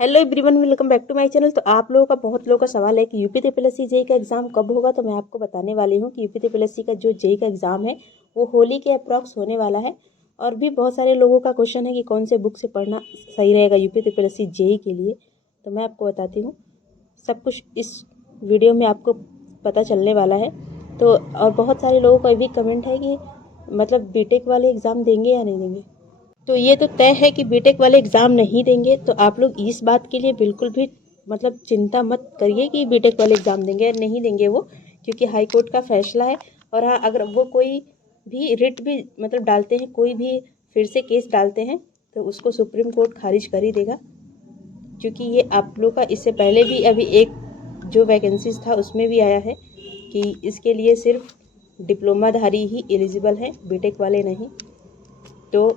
Hello everyone, welcome back to my channel. तो आप लोगों का बहुत लोगों का सवाल है कि यूपी ट्रिपलएससी जेई का एग्ज़ाम कब होगा। तो मैं आपको बताने वाली हूँ कि यूपी ट्रिपलएससी का जो जेई का एग्ज़ाम है वो होली के अप्रॉक्स होने वाला है। और भी बहुत सारे लोगों का क्वेश्चन है कि कौन से बुक से पढ़ना सही रहेगा यूपी ट्रिपलएससी जेई के लिए। तो मैं आपको बताती हूँ, सब कुछ इस वीडियो में आपको पता चलने वाला है। तो और बहुत सारे लोगों का भी कमेंट है कि मतलब बीटेक वाले एग्ज़ाम देंगे या नहीं देंगे। तो ये तो तय है कि बीटेक वाले एग्ज़ाम नहीं देंगे। तो आप लोग इस बात के लिए बिल्कुल भी मतलब चिंता मत करिए कि बीटेक वाले एग्ज़ाम देंगे या नहीं देंगे वो, क्योंकि हाई कोर्ट का फैसला है। और हाँ, अगर वो कोई भी रिट भी मतलब डालते हैं, कोई भी फिर से केस डालते हैं, तो उसको सुप्रीम कोर्ट खारिज कर ही देगा। क्योंकि ये आप लोग का इससे पहले भी अभी एक जो वैकेंसीज था उसमें भी आया है कि इसके लिए सिर्फ डिप्लोमाधारी ही एलिजिबल हैं, बीटेक वाले नहीं। तो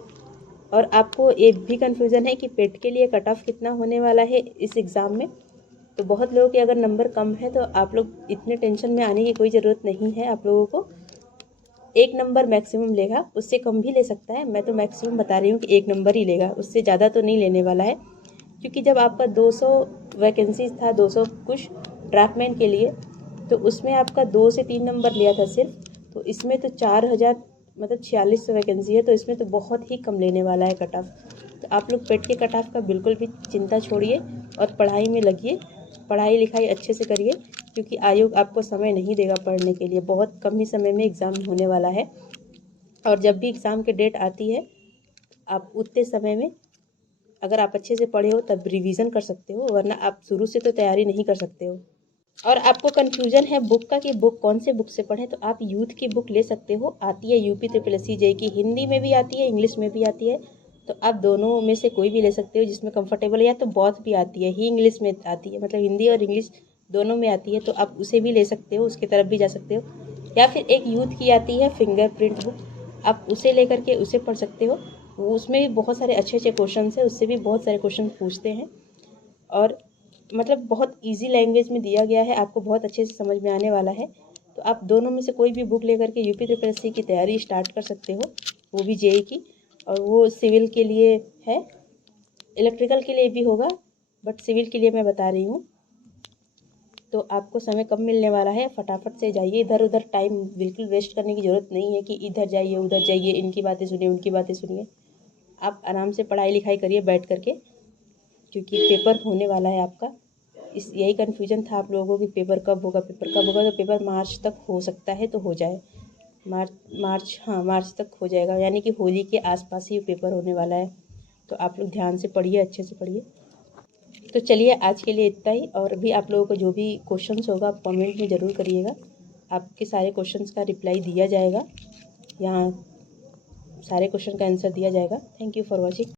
और आपको ये भी कन्फ्यूज़न है कि पेट के लिए कट ऑफ कितना होने वाला है इस एग्ज़ाम में। तो बहुत लोगों के अगर नंबर कम है तो आप लोग इतने टेंशन में आने की कोई ज़रूरत नहीं है। आप लोगों को 1 नंबर मैक्सिमम लेगा, उससे कम भी ले सकता है। मैं तो मैक्सिमम बता रही हूँ कि 1 नंबर ही लेगा, उससे ज़्यादा तो नहीं लेने वाला है। क्योंकि जब आपका 200 वैकेंसीज था, 200 कुछ ड्राफ्टमैन के लिए, तो उसमें आपका 2 से 3 नंबर लिया था सिर्फ। तो इसमें तो 4000 मतलब 4600 वैकेंसी है, तो इसमें तो बहुत ही कम लेने वाला है कट ऑफ। तो आप लोग पेट के कट ऑफ का बिल्कुल भी चिंता छोड़िए और पढ़ाई में लगिए, पढ़ाई लिखाई अच्छे से करिए। क्योंकि आयोग आपको समय नहीं देगा पढ़ने के लिए, बहुत कम ही समय में एग्ज़ाम होने वाला है। और जब भी एग्ज़ाम की डेट आती है, आप उतने समय में अगर आप अच्छे से पढ़े हो तब रिवीजन कर सकते हो, वरना आप शुरू से तो तैयारी नहीं कर सकते हो। और आपको कन्फ्यूजन है बुक का कि बुक कौन से बुक से पढ़ें, तो आप यूथ की बुक ले सकते हो। आती है यूपी ट्रिपलएससी जेई की, हिंदी में भी आती है, इंग्लिश में भी आती है। तो आप दोनों में से कोई भी ले सकते हो जिसमें कंफर्टेबल है। या तो बौथ भी आती है ही, इंग्लिश में आती है, मतलब हिंदी और इंग्लिश दोनों में आती है, तो आप उसे भी ले सकते हो, उसकी तरफ भी जा सकते हो। या फिर एक यूथ की आती है फिंगरप्रिंट बुक, आप उसे लेकर के उसे पढ़ सकते हो। वो उसमें भी बहुत सारे अच्छे अच्छे क्वेश्चन है, उससे भी बहुत सारे क्वेश्चन पूछते हैं। और मतलब बहुत इजी लैंग्वेज में दिया गया है, आपको बहुत अच्छे से समझ में आने वाला है। तो आप दोनों में से कोई भी बुक लेकर के यूपी ट्रिपलएससी की तैयारी स्टार्ट कर सकते हो, वो भी जेई की। और वो सिविल के लिए है, इलेक्ट्रिकल के लिए भी होगा, बट सिविल के लिए मैं बता रही हूँ। तो आपको समय कम मिलने वाला है, फटाफट से जाइए। इधर उधर टाइम बिल्कुल वेस्ट करने की ज़रूरत नहीं है कि इधर जाइए उधर जाइए, इनकी बातें सुनिए उनकी बातें सुनिए। आप आराम से पढ़ाई लिखाई करिए बैठ करके, क्योंकि पेपर होने वाला है आपका। इस यही कन्फ्यूजन था आप लोगों को कि पेपर कब होगा, पेपर कब होगा। तो पेपर मार्च तक हो सकता है, तो हो जाए। मार्च तक हो जाएगा, यानी कि होली के आसपास ही पेपर होने वाला है। तो आप लोग ध्यान से पढ़िए, अच्छे से पढ़िए। तो चलिए आज के लिए इतना ही। और भी आप लोगों को जो भी क्वेश्चंस होगा आप कमेंट में ज़रूर करिएगा, आपके सारे क्वेश्चंस का रिप्लाई दिया जाएगा, यहाँ सारे क्वेश्चन का आंसर दिया जाएगा। Thank you for watching.